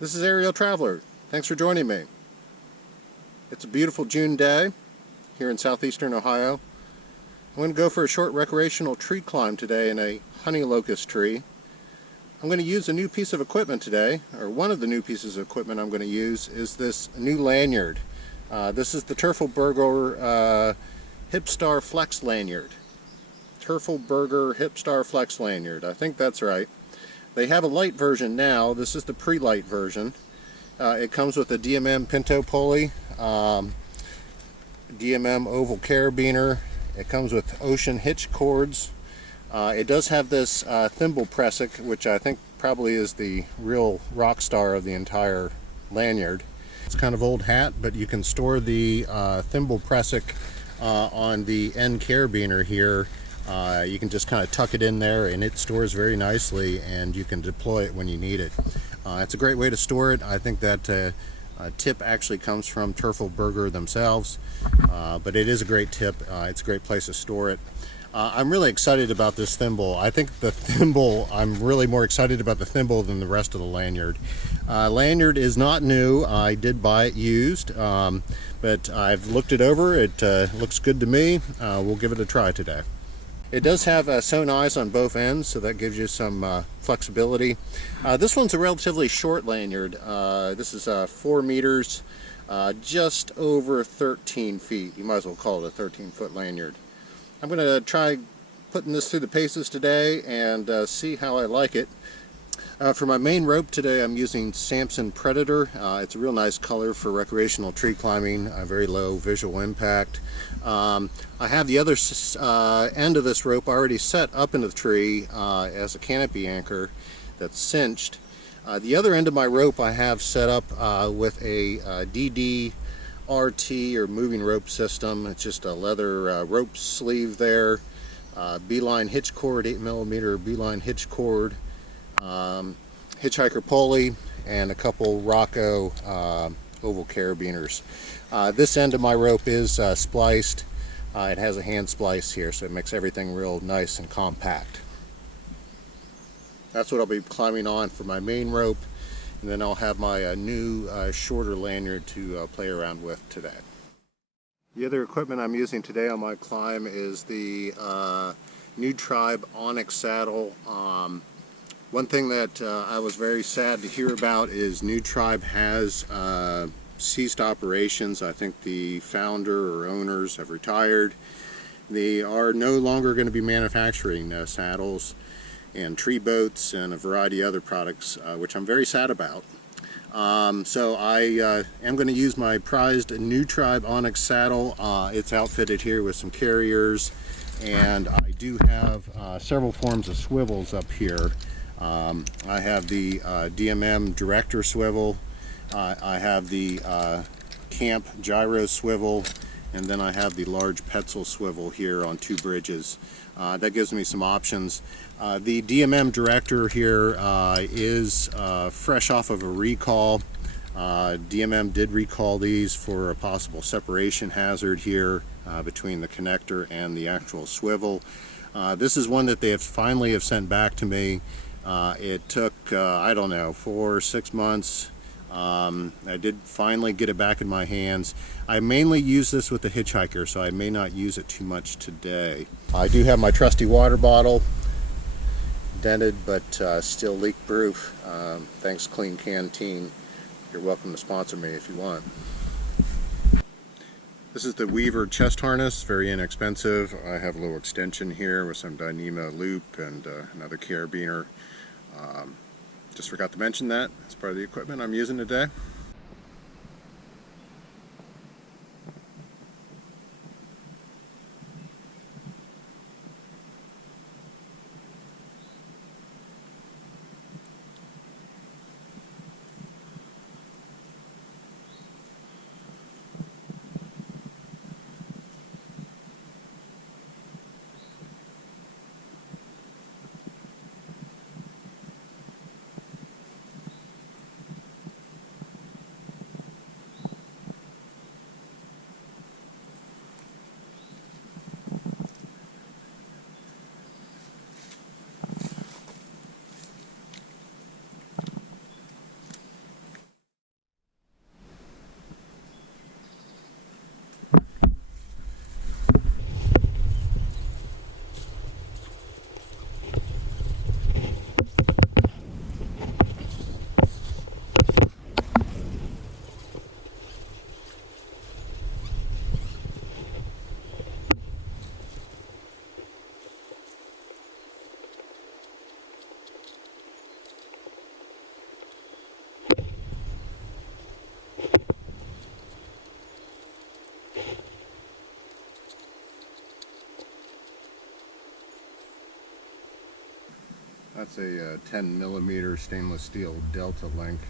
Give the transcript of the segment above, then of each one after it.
This is Aerial Traveler. Thanks for joining me. It's a beautiful June day here in southeastern Ohio. I'm going to go for a short recreational tree climb today in a honey locust tree. I'm going to use a new piece of equipment today, or one of the new pieces of equipment I'm going to use is this new lanyard. This is the hipSTAR Flex Lanyard. hipSTAR Flex Lanyard. I think that's right. They have a light version now. This is the pre-light version. It comes with a DMM Pinto pulley, DMM oval carabiner. It comes with ocean hitch cords. It does have this thimble pressic, which I think probably is the real rock star of the entire lanyard. It's kind of old hat, but you can store the thimble pressic on the end carabiner here. You can just kind of tuck it in there and it stores very nicely, and you can deploy it when you need it. It's a great way to store it. I think that tip actually comes from Turfelberger themselves, but it is a great tip. It's a great place to store it. I'm really excited about this thimble. I think the thimble, I'm really more excited about the thimble than the rest of the lanyard. Lanyard is not new. I did buy it used, but I've looked it over. It looks good to me. We'll give it a try today. It does have sewn eyes on both ends, so that gives you some flexibility. This one's a relatively short lanyard. This is 4 meters, just over 13 feet. You might as well call it a 13-foot lanyard. I'm going to try putting this through the paces today and see how I like it. For my main rope today, I'm using Samson Predator. It's a real nice color for recreational tree climbing, very low visual impact. I have the other end of this rope already set up into the tree as a canopy anchor that's cinched. The other end of my rope I have set up with a DdRT or moving rope system. It's just a leather rope sleeve there, Bee Line hitch cord, 8mm Bee Line hitch cord, hitchhiker pulley, and a couple Rock O oval carabiners. This end of my rope is spliced. It has a hand splice here, so it makes everything real nice and compact. That's what I'll be climbing on for my main rope, and then I'll have my new shorter lanyard to play around with today. The other equipment I'm using today on my climb is the new Tribe Onyx saddle. One thing that I was very sad to hear about is New Tribe has ceased operations. I think the founder or owners have retired. They are no longer going to be manufacturing saddles and tree boats and a variety of other products, which I'm very sad about. So I am going to use my prized New Tribe Onyx saddle. It's outfitted here with some carriers, and I do have several forms of swivels up here. I have the DMM Director swivel, I have the Camp Gyro swivel, and then I have the large Petzl swivel here on 2 bridges. That gives me some options. The DMM Director here is fresh off of a recall. DMM did recall these for a possible separation hazard here between the connector and the actual swivel. This is one that they finally have sent back to me. It took, I don't know, 4 or 6 months. I did finally get it back in my hands. I mainly use this with the hitchhiker, so I may not use it too much today. I do have my trusty water bottle, dented but still leak proof. Thanks Clean Canteen. You're welcome to sponsor me if you want. This is the Weaver chest harness, very inexpensive. I have a little extension here with some Dyneema loop and another carabiner. Just forgot to mention that as part of the equipment I'm using today. That's a 10 millimeter stainless steel Delta link.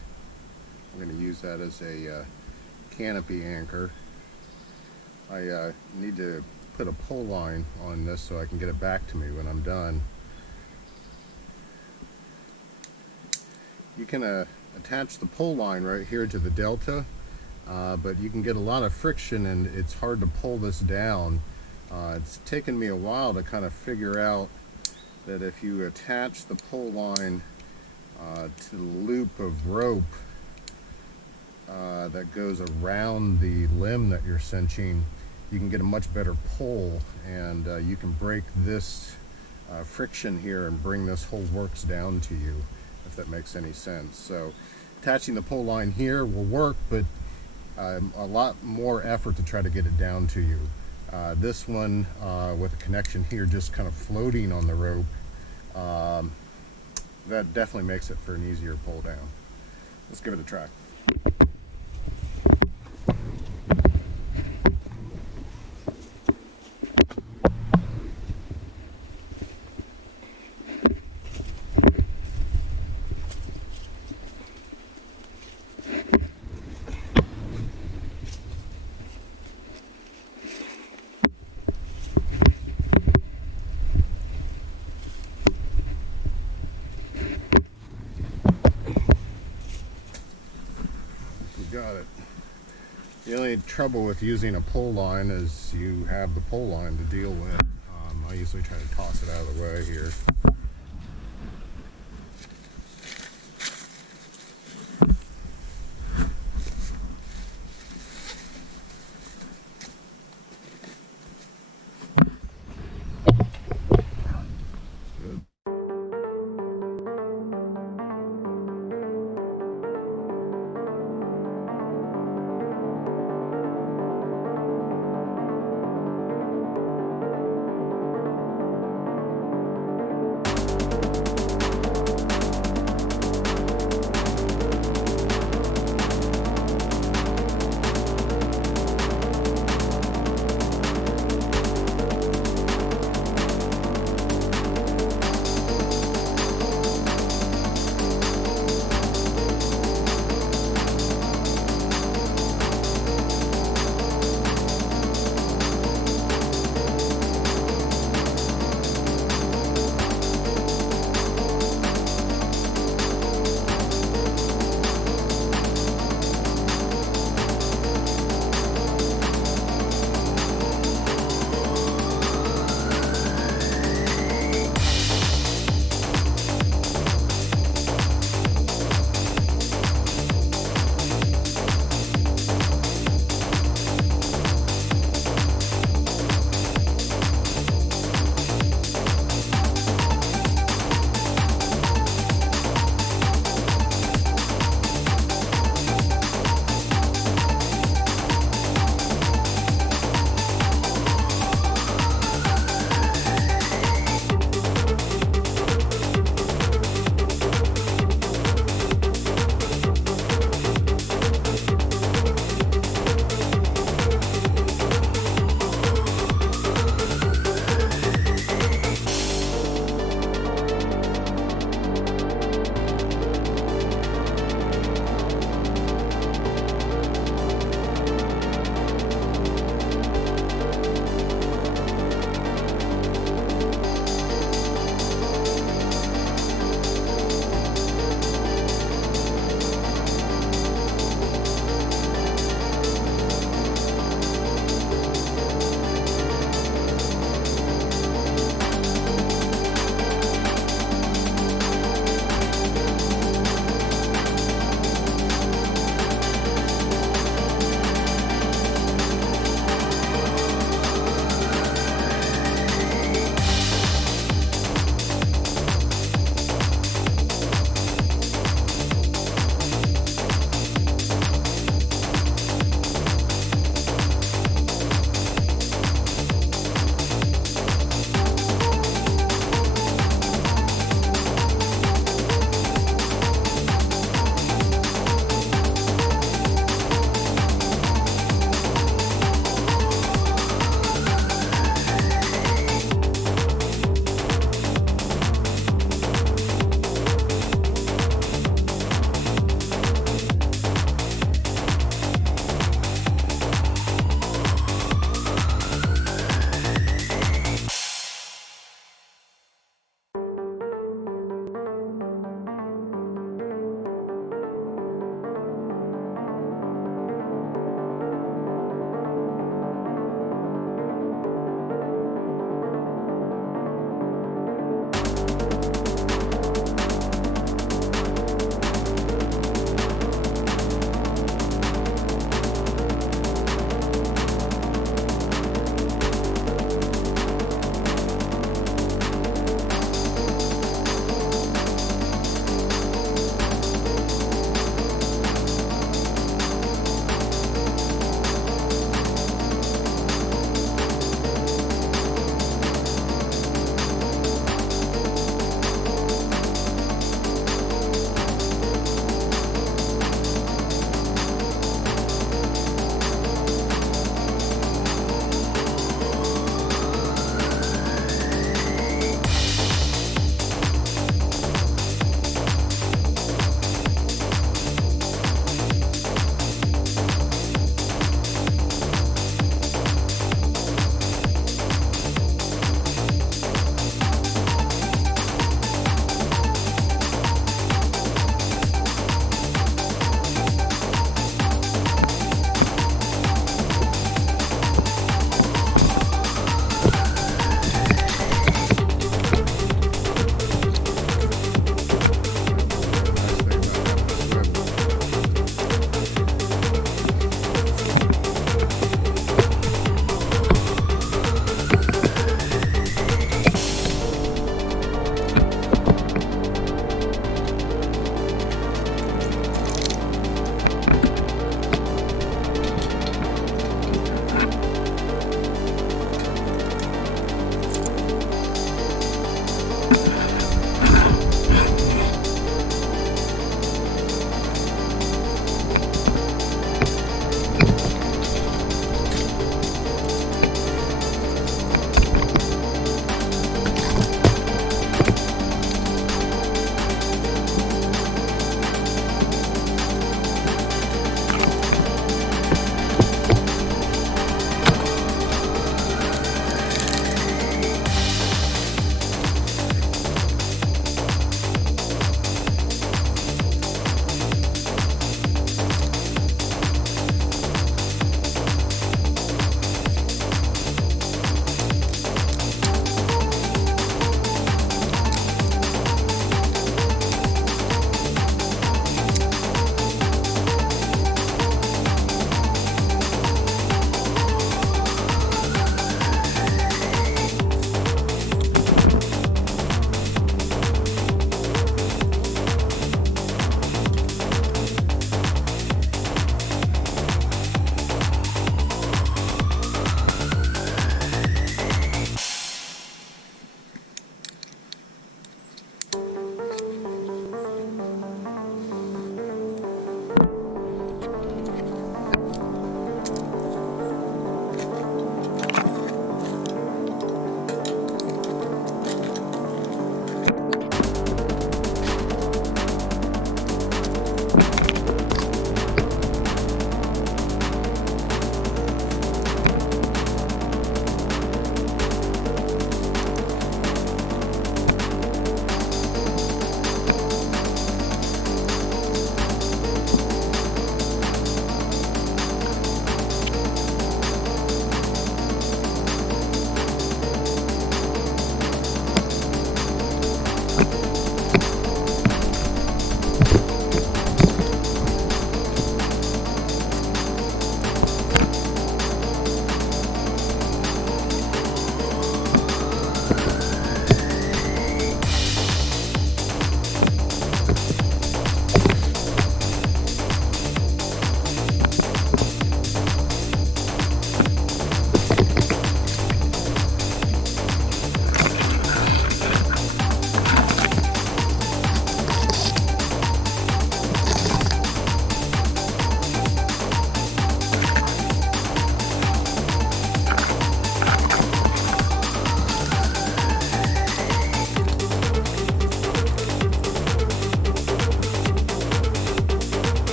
I'm going to use that as a canopy anchor. I need to put a pull line on this so I can get it back to me when I'm done. You can attach the pull line right here to the Delta, but you can get a lot of friction and it's hard to pull this down. It's taken me a while to kind of figure out that if you attach the pull line to the loop of rope that goes around the limb that you're cinching, you can get a much better pull, and you can break this friction here and bring this whole works down to you, if that makes any sense. So attaching the pull line here will work, but a lot more effort to try to get it down to you. This one with a connection here just kind of floating on the rope, that definitely makes it for an easier pull down. Let's give it a try. Got it. The only trouble with using a pull line is you have the pull line to deal with. I usually try to toss it out of the way here.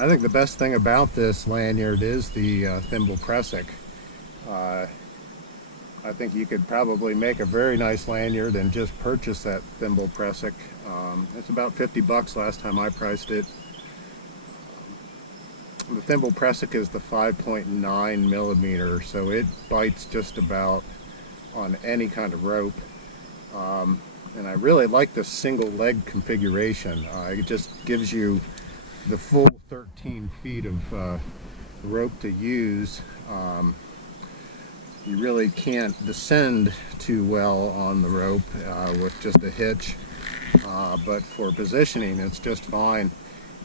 I think the best thing about this lanyard is the thimble pressic. I think you could probably make a very nice lanyard and just purchase that thimble pressic. It's about 50 bucks last time I priced it. The thimble pressic is the 5.9 millimeter, so it bites just about on any kind of rope. And I really like the single leg configuration. It just gives you the full 13 feet of rope to use. You really can't descend too well on the rope with just a hitch, but for positioning it's just fine.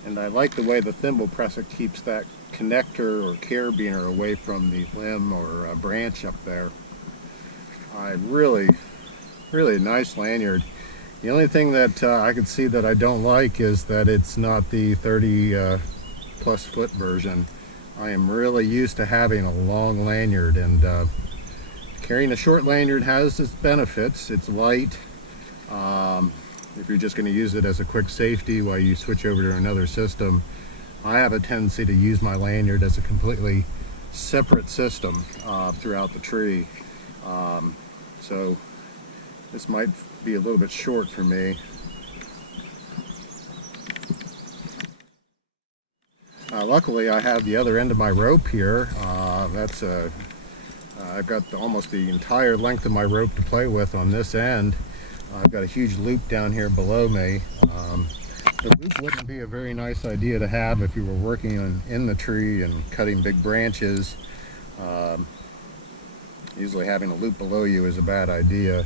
And I like the way the thimble pressic keeps that connector or carabiner away from the limb or branch up there. Really nice lanyard. The only thing that I could see that I don't like is that it's not the 30 plus foot version. I am really used to having a long lanyard, and carrying a short lanyard has its benefits. It's light. If you're just going to use it as a quick safety while you switch over to another system, I have a tendency to use my lanyard as a completely separate system throughout the tree. So this might be a little bit short for me. Luckily, I have the other end of my rope here. I've got almost the entire length of my rope to play with on this end. I've got a huge loop down here below me. The loop wouldn't be a very nice idea to have if you were working in the tree and cutting big branches. Usually having a loop below you is a bad idea.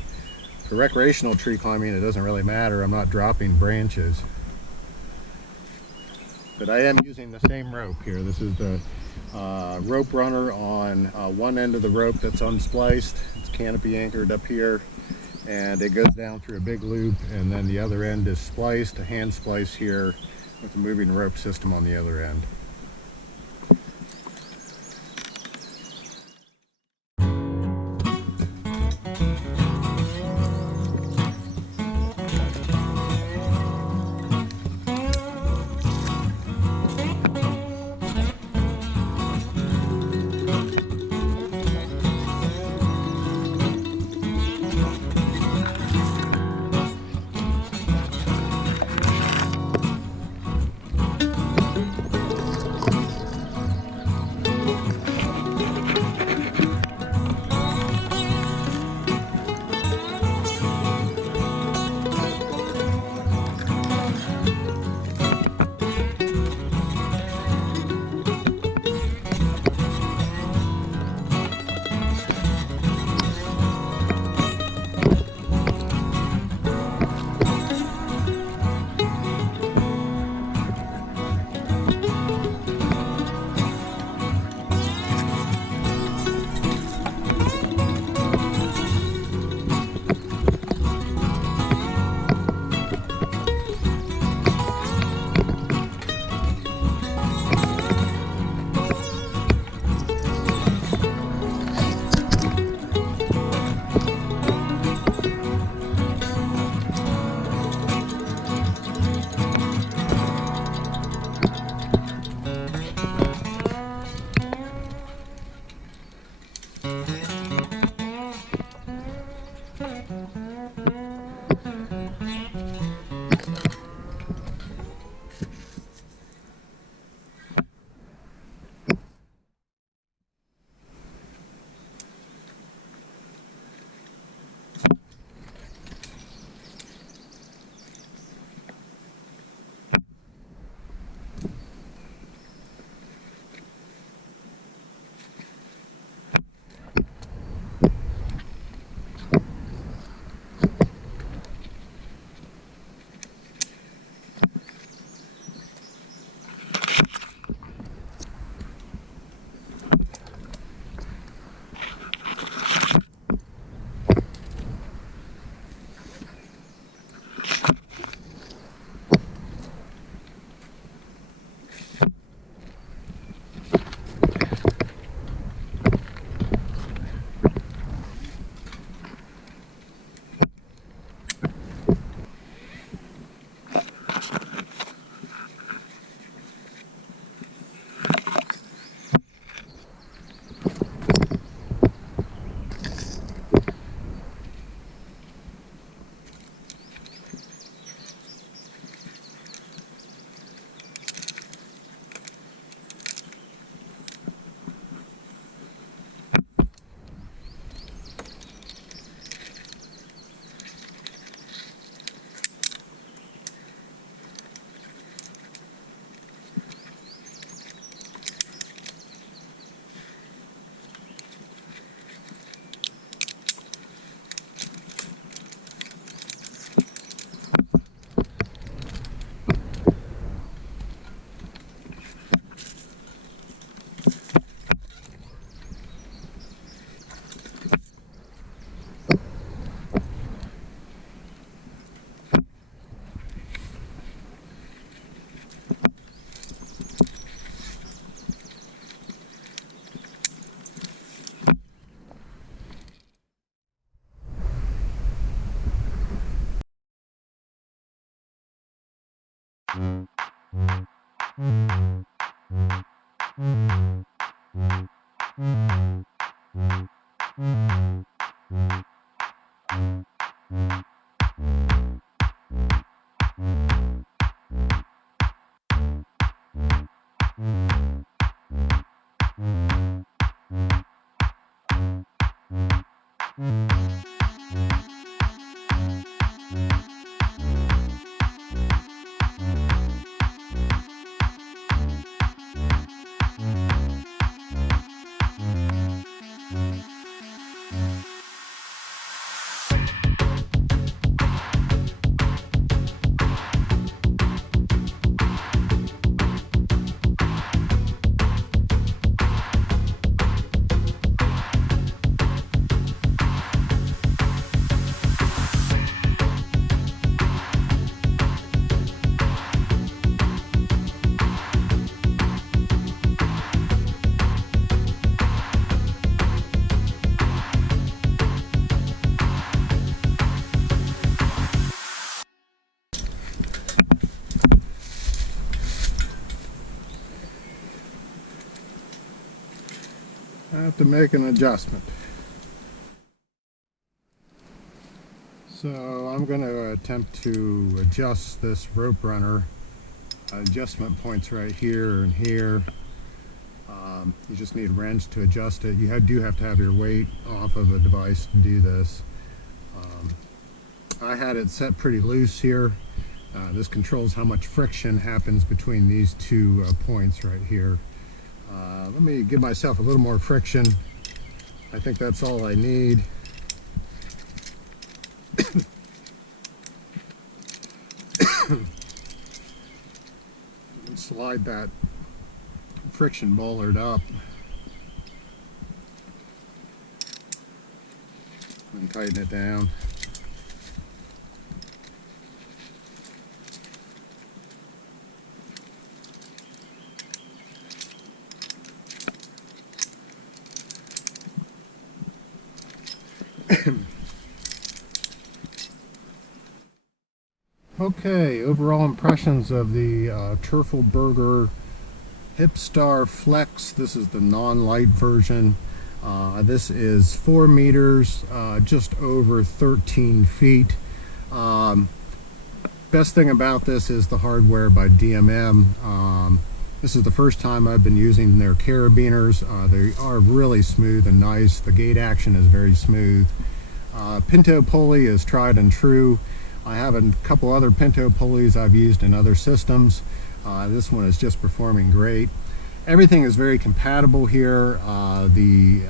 For recreational tree climbing, it doesn't really matter. I'm not dropping branches. But I am using the same rope here. This is the rope runner on one end of the rope that's unspliced. It's canopy anchored up here, and it goes down through a big loop, and then the other end is spliced, a hand splice here with a moving rope system on the other end. I have to make an adjustment. So I'm going to attempt to adjust this rope runner. Adjustment points right here and here. You just need a wrench to adjust it. You do have to have your weight off of a device to do this. I had it set pretty loose here. This controls how much friction happens between these two points right here. Let me give myself a little more friction. I think that's all I need. Slide that friction bollard up and tighten it down. Okay, overall impressions of the Turfelberger hipSTAR Flex. This is the non-light version. This is 4 meters, just over 13 feet. Best thing about this is the hardware by DMM. This is the first time I've been using their carabiners. They are really smooth and nice. The gate action is very smooth. Pinto pulley is tried and true. I have a couple other Pinto pulleys I've used in other systems. This one is just performing great. Everything is very compatible here. The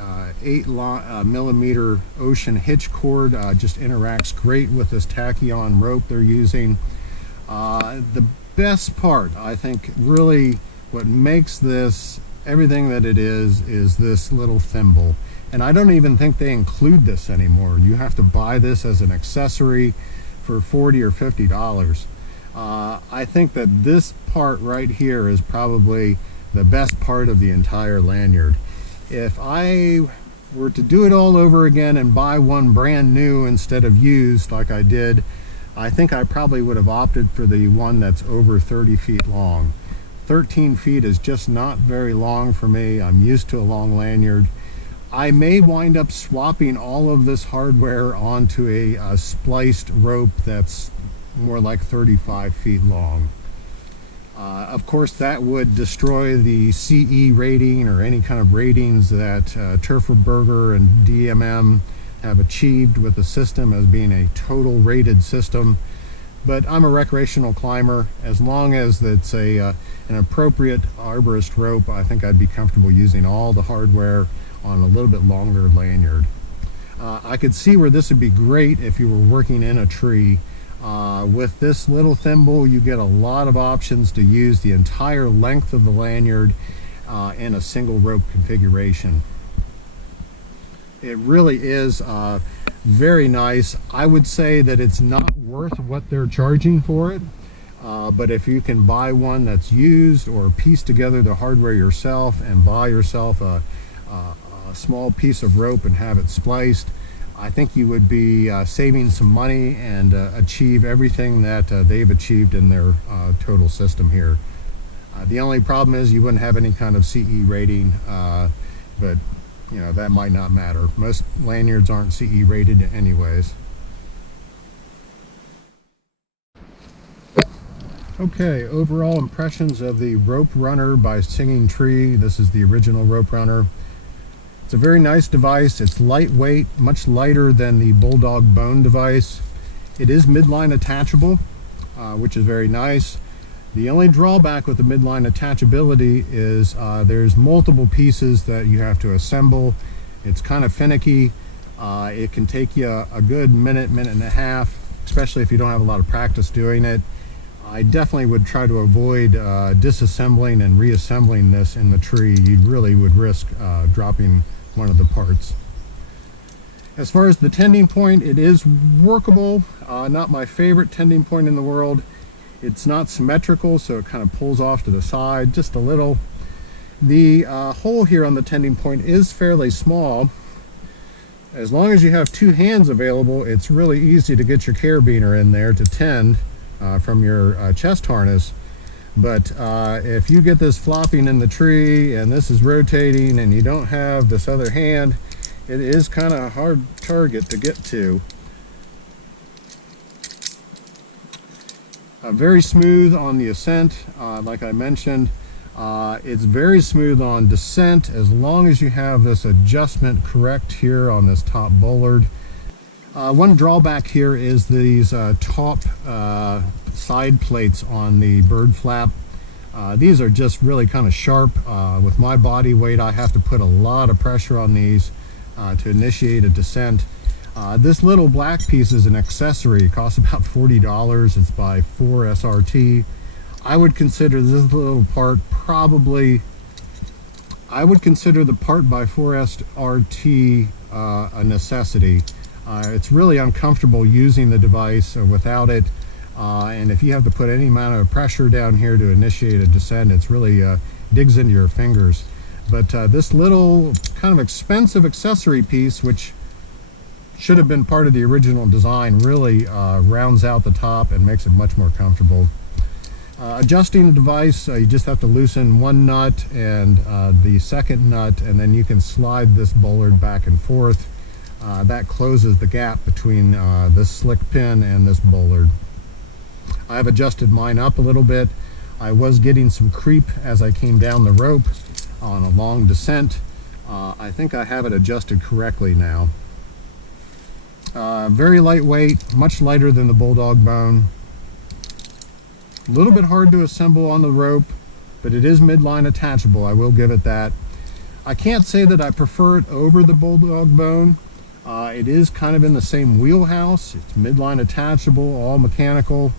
8mm ocean hitch cord just interacts great with this tachyon rope they're using. The best part, I think, really what makes this everything that it is this little thimble. And I don't even think they include this anymore. You have to buy this as an accessory for $40 or $50. I think that this part right here is probably the best part of the entire lanyard. If I were to do it all over again and buy one brand new instead of used like I did, I think I probably would have opted for the one that's over 30 feet long. 13 feet is just not very long for me. I'm used to a long lanyard. I may wind up swapping all of this hardware onto a spliced rope that's more like 35 feet long. Of course, that would destroy the CE rating or any kind of ratings that Turfelberger and DMM have achieved with the system as being a total rated system. But I'm a recreational climber. As long as it's an appropriate arborist rope, I think I'd be comfortable using all the hardware on a little bit longer lanyard. I could see where this would be great if you were working in a tree. With this little thimble, you get a lot of options to use the entire length of the lanyard in a single rope configuration. It really is very nice. I would say that it's not worth what they're charging for it, but if you can buy one that's used or piece together the hardware yourself and buy yourself a small piece of rope and have it spliced, I think you would be saving some money and achieve everything that they've achieved in their total system here. The only problem is you wouldn't have any kind of CE rating, but you know, that might not matter. Most lanyards aren't CE rated anyways. Okay, overall impressions of the Rope Runner by Singing Tree. This is the original Rope Runner. It's a very nice device. It's lightweight, much lighter than the Bulldog Bone device. It is midline attachable, which is very nice. The only drawback with the midline attachability is there's multiple pieces that you have to assemble. It's kind of finicky. It can take you a good minute, minute and a half, especially if you don't have a lot of practice doing it. I definitely would try to avoid disassembling and reassembling this in the tree. You really would risk dropping one of the parts. As far as the tending point, it is workable. Not my favorite tending point in the world. It's not symmetrical, so it kind of pulls off to the side just a little. The hole here on the tending point is fairly small. As long as you have two hands available, it's really easy to get your carabiner in there to tend from your chest harness. But if you get this flopping in the tree and this is rotating and you don't have this other hand, it is kind of a hard target to get to. Very smooth on the ascent, like I mentioned. It's very smooth on descent as long as you have this adjustment correct here on this top bollard. One drawback here is these top side plates on the bird flap. These are just really kind of sharp. With my body weight, I have to put a lot of pressure on these to initiate a descent. This little black piece is an accessory. It costs about $40. It's by 4SRT. I would consider this little part probably, I would consider the part by 4SRT a necessity. It's really uncomfortable using the device without it. And if you have to put any amount of pressure down here to initiate a descent, it's really digs into your fingers. But this little kind of expensive accessory piece, which should have been part of the original design, really rounds out the top and makes it much more comfortable. Adjusting the device, you just have to loosen one nut and the second nut, and then you can slide this bollard back and forth. That closes the gap between this slick pin and this bollard. I've adjusted mine up a little bit. I was getting some creep as I came down the rope on a long descent. I think I have it adjusted correctly now. Very lightweight, much lighter than the Bulldog Bone. A little bit hard to assemble on the rope, but it is midline attachable, I will give it that. I can't say that I prefer it over the Bulldog Bone. It is kind of in the same wheelhouse. It's midline attachable, all mechanical.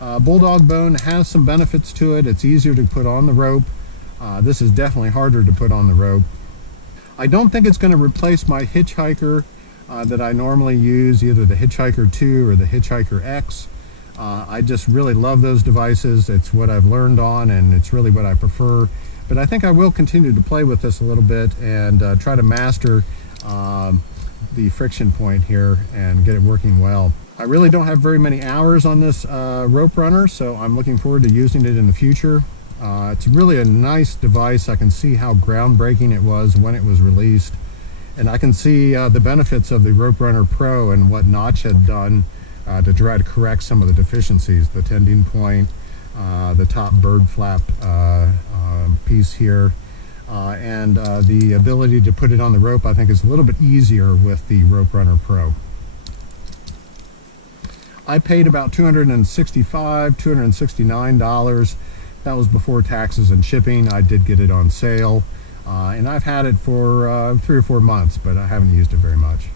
Bulldog Bone has some benefits to it. It's easier to put on the rope. This is definitely harder to put on the rope. I don't think it's going to replace my Hitchhiker that I normally use, either the Hitchhiker 2 or the Hitchhiker X. I just really love those devices. It's what I've learned on, and it's really what I prefer. But I think I will continue to play with this a little bit and try to master the friction point here and get it working well. I really don't have very many hours on this Rope Runner, so I'm looking forward to using it in the future. It's really a nice device. I can see how groundbreaking it was when it was released, and I can see the benefits of the Rope Runner Pro and what Notch had done to try to correct some of the deficiencies, the tending point, the top bird flap piece here, and the ability to put it on the rope. I think is a little bit easier with the Rope Runner Pro. I paid about $269. That was before taxes and shipping. I did get it on sale, and I've had it for 3 or 4 months, but I haven't used it very much.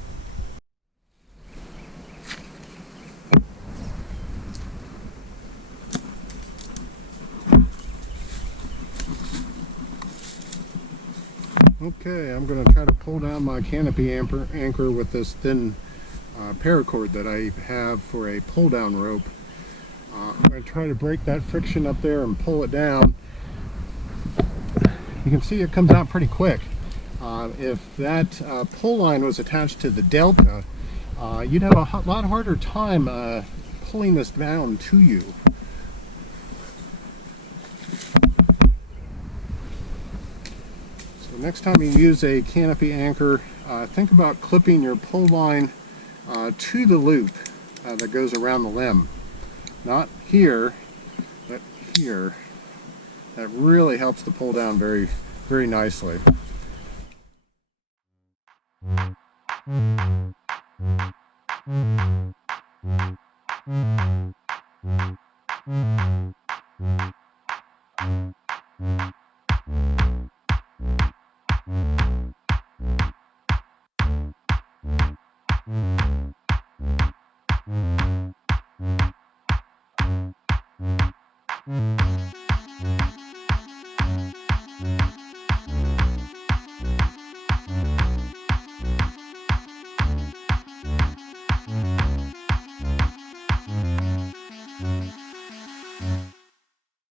Okay, I'm going to try to pull down my Canopy anchor with this thin paracord that I have for a pull down rope. I'm going to try to break that friction up there and pull it down. You can see it comes out pretty quick. If that pull line was attached to the Delta, you'd have a lot harder time pulling this down to you. The next time you use a canopy anchor, think about clipping your pull line to the loop that goes around the limb. Not here, but here. That really helps to pull down very, very nicely.